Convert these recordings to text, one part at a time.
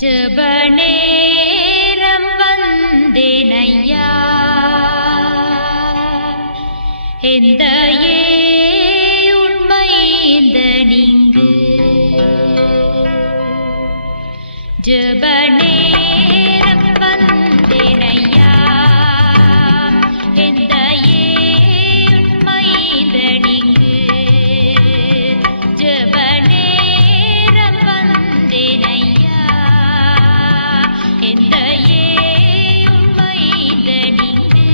ஜெப நேரம் வந்தேனையா, எந்தையே உண்மை இந்த நீங்கு. ஜெப நேரம் வந்தேனையா, எந்தையே உண்மை இந்த நீங்கு. ஜெப நேரம் வந்தேனையா, எந்தையே உண்மை இந்த நீங்கு.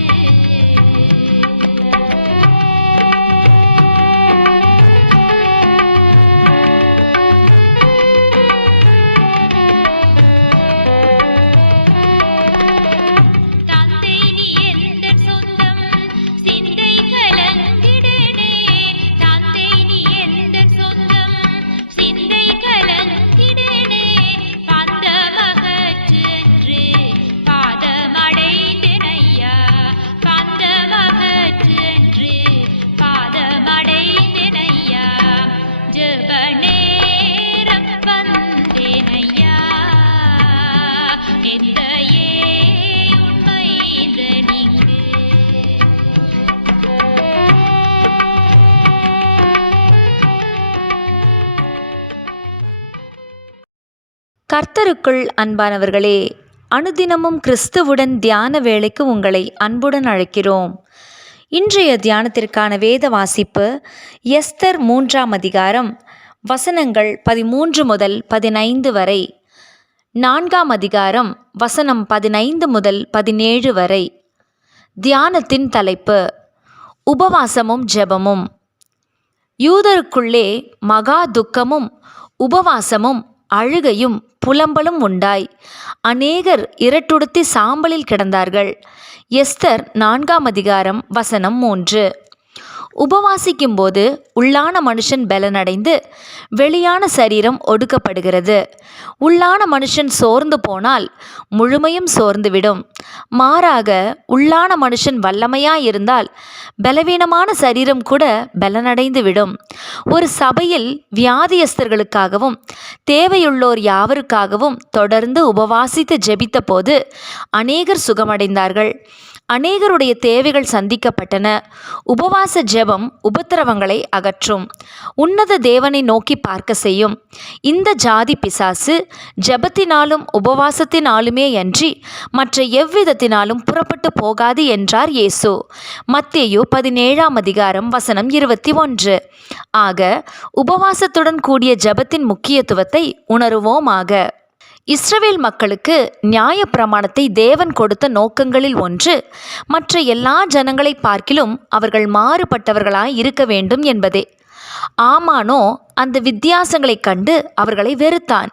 தந்தை நீ எந்தன் சொந்தம், சிந்தை கலங்கிடனே. தந்தை நீ எந்தன் சொந்தம், சிந்தை கலங்கிடனே. பந்தமகற்றென்று பாதமடைந்தனையா, பந்தமகற்றென்று பாதமடைந்தனையா. ஜெப நேரம் வந்தேனையா, எந்தையே உண்மை இந்த நீங்கு. கர்த்தருக்குள் அன்பானவர்களே, அனுதினமும் கிறிஸ்துவுடன் தியான வேளைக்கு உங்களை அன்புடன் அழைக்கிறோம். இன்றைய தியானத்திற்கான வேத வாசிப்பு எஸ்தர் 3ஆம் அதிகாரம் வசனங்கள் 13 முதல் 15 வரை, 4ஆம் அதிகாரம் வசனம் 15 முதல் 17 வரை. தியானத்தின் தலைப்பு உபவாசமும் ஜெபமும். யூதருக்குள்ளே மகா துக்கமும் உபவாசமும் அழுகையும் புலம்பலும் உண்டாய் அநேகர் இரட்டுடுத்தி சாம்பலில் கிடந்தார்கள். எஸ்தர் 4ஆம் அதிகாரம் வசனம் 3. உபவாசிக்கும்போது உள்ளான மனுஷன் பலனடைந்து வெளியான சரீரம் ஒடுக்கப்படுகிறது. உள்ளான மனுஷன் சோர்ந்து போனால் முழுமையும் சோர்ந்துவிடும். மாறாக உள்ளான மனுஷன் வல்லமையாயிருந்தால் பலவீனமான சரீரம் கூட பலனடைந்து விடும். ஒரு சபையில் வியாதியஸ்தர்களுக்காகவும் தேவையுள்ளோர் யாவருக்காகவும் தொடர்ந்து உபவாசித்து ஜெபித்த போது அநேகர் சுகமடைந்தார்கள். அநேகருடைய தேவைகள் சந்திக்கப்பட்டன. உபவாச ஜெபம் உபத்திரவங்களை அகற்றும், உன்னத தேவனை நோக்கி பார்க்க செய்யும். இந்த ஜாதி பிசாசு ஜெபத்தினாலும் உபவாசத்தினாலுமே அன்றி மற்ற எவ்விதத்தினாலும் புறப்பட்டு போகாது என்றார் இயேசு. மத்தேயு 17ஆம் அதிகாரம் வசனம் 21. ஆக உபவாசத்துடன் கூடிய ஜெபத்தின் முக்கியத்துவத்தை உணருவோமாக. இஸ்ரவேல் மக்களுக்கு நியாயப்பிரமாணத்தை தேவன் கொடுத்த நோக்கங்களில் ஒன்று மற்ற எல்லா ஜனங்களை பார்க்கிலும் அவர்கள் மாறுபட்டவர்களாய் இருக்க வேண்டும் என்பதே. ஆமானோ அந்த வித்தியாசங்களை கண்டு அவர்களை வெறுத்தான்.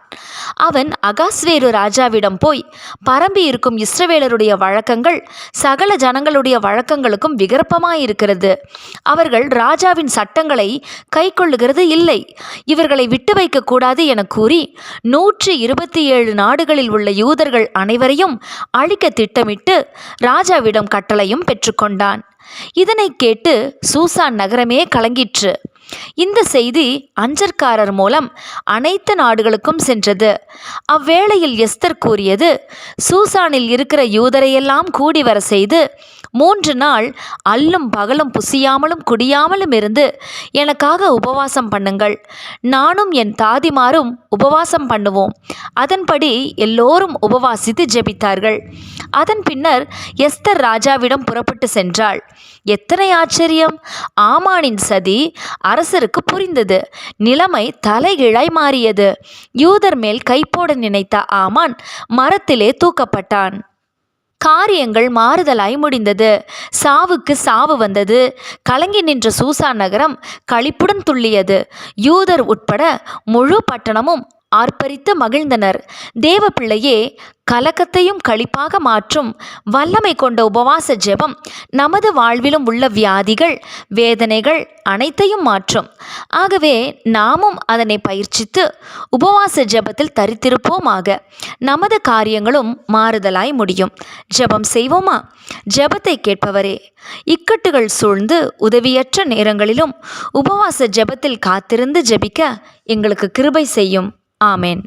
அவன் அகாஸ்வேரு ராஜாவிடம் போய், பரம்பி இருக்கும் இஸ்ரவேலருடைய வழக்கங்கள் சகல ஜனங்களுடைய வழக்கங்களுக்கும் விகற்பமாயிருக்கிறது. அவர்கள் ராஜாவின் சட்டங்களை கைக்கொள்ளுகிறது இல்லை. இவர்களை விட்டு வைக்கக்கூடாது என கூறி 127 நாடுகளில் உள்ள யூதர்கள் அனைவரையும் அழிக்க திட்டமிட்டு ராஜாவிடம் கட்டளையும் பெற்றுக்கொண்டான். இதனை கேட்டு சூசான் நகரமே கலங்கிற்று. இந்த செய்தி அஞ்சற்காரர் மூலம் அனைத்து நாடுகளுக்கும் சென்றது. அவ்வேளையில் எஸ்தர் கூறியது, சூசானில் இருக்கிற யூதரையெல்லாம் கூடி வர செய்து 3 நாள் அல்லும் பகலும் புசியாமலும் குடியாமலும் இருந்து எனக்காக உபவாசம் பண்ணுங்கள். நானும் என் தாதிமாரும் உபவாசம் பண்ணுவோம். அதன்படி எல்லோரும் உபவாசித்து ஜெபித்தார்கள். அதன் பின்னர் எஸ்தர் ராஜாவிடம் புறப்பட்டு சென்றாள். எத்தனை ஆச்சரியம்! ஆமானின் சதி அரசருக்கு புரிந்தது. நிலைமை தலைகீழாய் மாறியது. யூதர் மேல் கைப்போட நினைத்த ஆமான் மரத்திலே தூக்கப்பட்டான். காரியங்கள் மாறுதலாய் முடிந்தது. சாவுக்கு சாவு வந்தது. கலங்கி நின்ற சூசான் நகரம் களிப்புடன் துள்ளியது. யூதர் உட்பட முழு பட்டணமும் ஆர்ப்பரித்து மகிழ்ந்தனர். தேவ பிள்ளையே, கலக்கத்தையும் களிப்பாக மாற்றும் வல்லமை கொண்ட உபவாச ஜெபம் நமது வாழ்விலும் உள்ள வியாதிகள், வேதனைகள் அனைத்தையும் மாற்றும். ஆகவே நாமும் அதனை பயிற்சித்து உபவாச ஜெபத்தில் தரித்திருப்போமாக. நமது காரியங்களும் மாறுதலாய் முடியும். ஜெபம் செய்வோமா? ஜெபத்தை கேட்பவரே, இக்கட்டுகள் சூழ்ந்து உதவியற்ற நேரங்களிலும் உபவாச ஜெபத்தில் காத்திருந்து ஜெபிக்க எங்களுக்கு கிருபை செய்யும். ஆமேன்.